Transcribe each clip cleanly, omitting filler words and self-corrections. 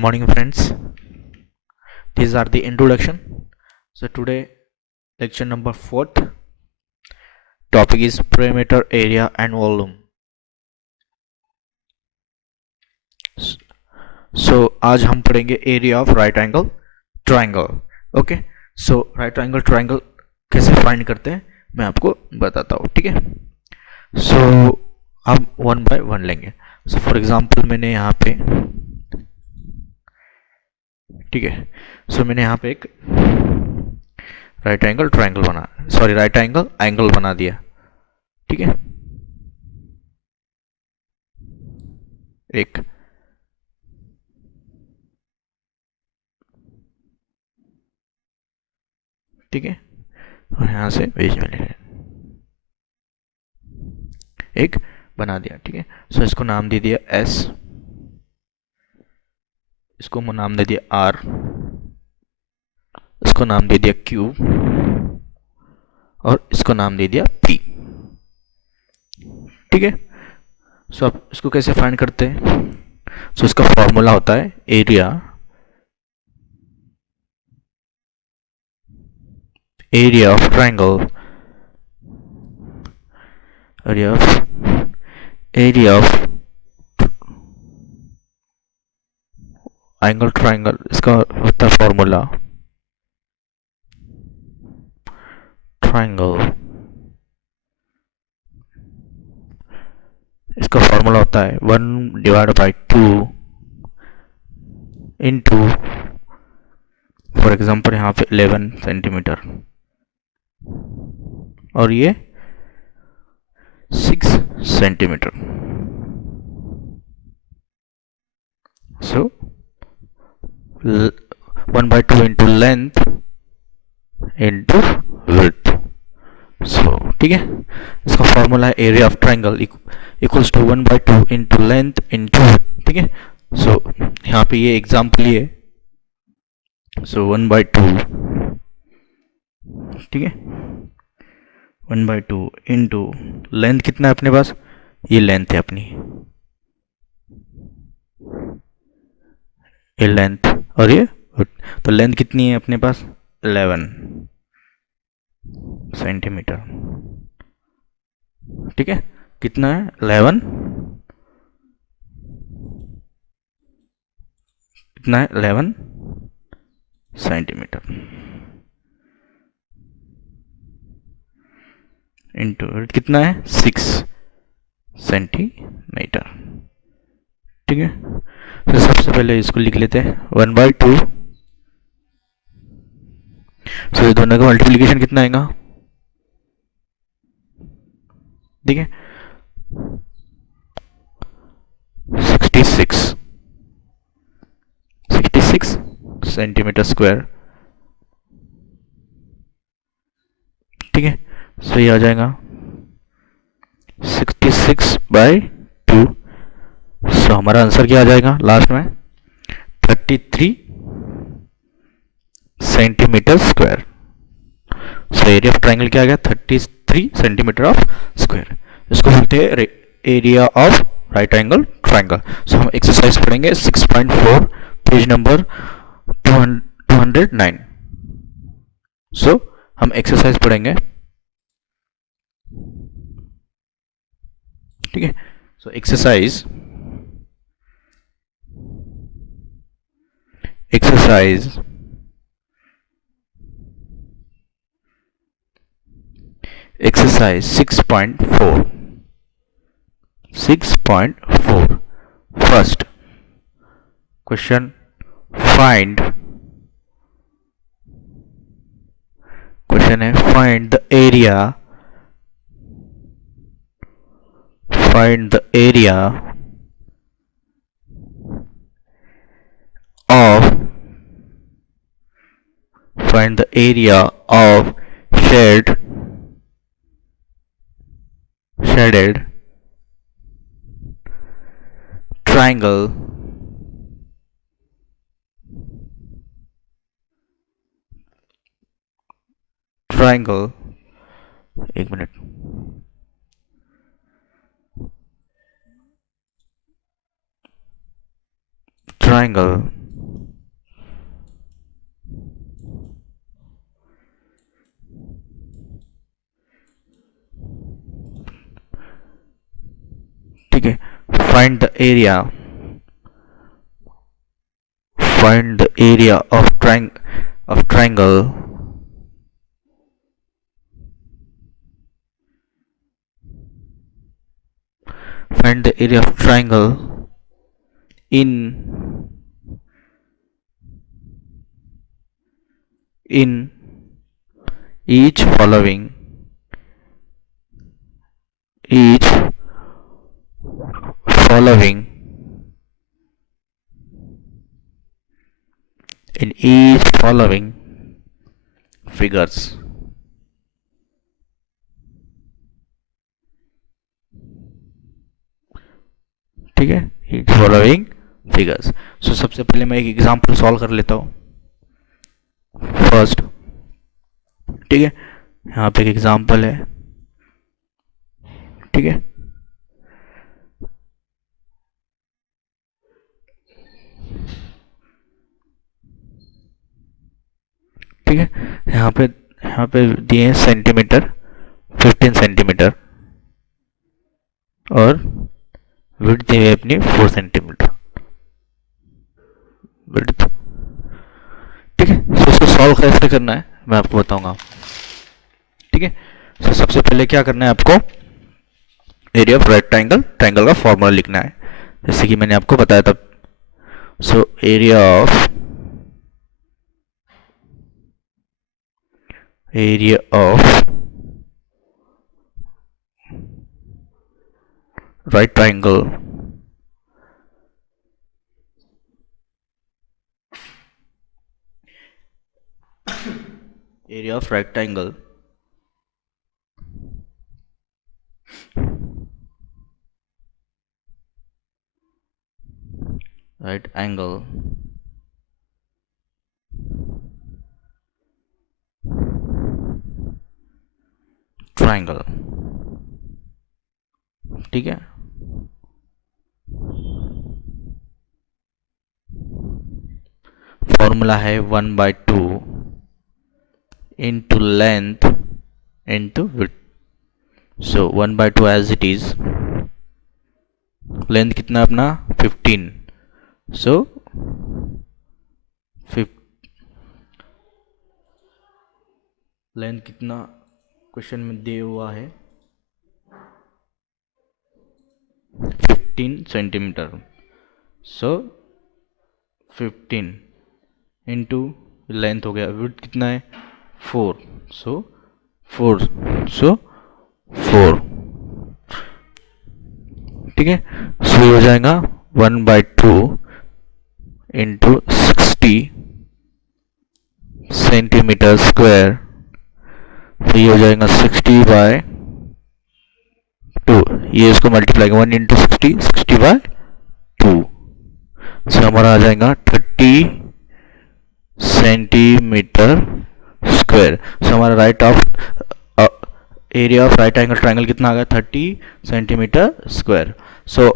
morning friends. These are the introduction. So today lecture number 4th topic is perimeter, area and volume. So आज हम पढ़ेंगे area of right angle triangle. Okay, so right angle triangle कैसे find करते हैं मैं आपको बताता हूँ. ठीक है, सो हम वन बाय वन लेंगे. सो फॉर एग्जांपल मैंने यहाँ पे, ठीक है, सो मैंने यहाँ पे एक राइट एंगल ट्राइंगल बना, सॉरी राइट एंगल बना दिया. ठीक है, एक ठीक है, और यहाँ से बीच में ले एक बना दिया. ठीक है, सो इसको नाम दे दिया S, इसको नाम दे दिया R, इसको नाम दे दिया Q और इसको नाम दे दिया P. ठीक है, सो आप इसको कैसे फाइंड करते हैं. सो इसका फॉर्मूला होता है area of triangle, area of angle triangle. इसका होता है फॉर्मूला ट्राइंगल, इसका फॉर्मूला होता है 1/2 इंटू, फॉर एग्जांपल यहाँ पे 11 सेंटीमीटर और ये 6 centimetre. So 1/2 into length into width. So ठीक है, इसका फॉर्मूला है area of triangle equals to 1/2 into length into width. ठीक है, सो यहाँ पे ये एग्जाम्पल ही है. सो 1/2, ठीक है, 1/2 इंटू लेंथ कितना है अपने पास, ये लेंथ है अपनी, ये लेंथ और ये, तो लेंथ कितनी है अपने पास 11 सेंटीमीटर. ठीक है, कितना है 11, कितना है 11 सेंटीमीटर इंटू कितना है 6 सेंटीमीटर. ठीक है, तो सबसे पहले इसको लिख लेते हैं 1/2. सो ये दोनों का मल्टीप्लिकेशन कितना आएगा, ठीक है 66 सेंटीमीटर स्क्वायर. ठीक है, सो ये आ जाएगा 66/2. सो हमारा आंसर क्या आ जाएगा लास्ट में 33 centimetre square. So area of triangle क्या आ गया 33 सेंटीमीटर ऑफ स्क्वायर. इसको बोलते हैं area of right angle triangle. So हम एक्सरसाइज पढ़ेंगे 6.4 पेज नंबर 209. सो हम एक्सरसाइज पढ़ेंगे. ठीक है, so exercise exercise 6.4. First question, find the area of shaded triangle एक minute, triangle find the area of triangle find the area of triangle in each following in each following figures. ठीक है, each following figures. So सबसे पहले मैं एक example solve कर लेता हूँ फर्स्ट. ठीक है, यहाँ पे एक एग्जांपल है. ठीक है, ठीक है, यहाँ पे दिए हैं सेंटीमीटर 15 सेंटीमीटर और विड्थ दी है अपनी 4 सेंटीमीटर विड्थ. ठीक है, तो इसको सॉल्व कैसे करना है मैं आपको बताऊंगा. ठीक है, तो सबसे पहले क्या करना है आपको, एरिया ऑफ रेक्टेंगल ट्रायंगल का फॉर्मूला लिखना है जैसे कि मैंने आपको बताया था. So area of right triangle area of rectangle right angle triangle. ठीक है, फॉर्मूला है 1/2 into length into width. So 1/2 as it is. Length कितना अपना 15. So लेंथ कितना क्वेश्चन में दिया हुआ है 15 सेंटीमीटर. सो 15 इंटू लेंथ हो गया, विड्थ कितना है 4. सो 4 ठीक है. सो हो जाएगा 1/2 इंटू 60 सेंटीमीटर स्क्वायर. तो ये हो जाएगा 60/2. ये इसको मल्टीप्लाई 1 इंटू 60/2. सो हमारा आ जाएगा 30 सेंटीमीटर स्क्वायर. सो हमारा area of right angle triangle कितना आ गया 30 सेंटीमीटर स्क्वायर. सो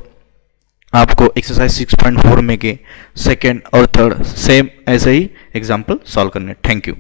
आपको एक्सरसाइज 6.4 में के सेकेंड और थर्ड सेम ऐसे ही एग्जाम्पल सॉल्व करने. Thank you.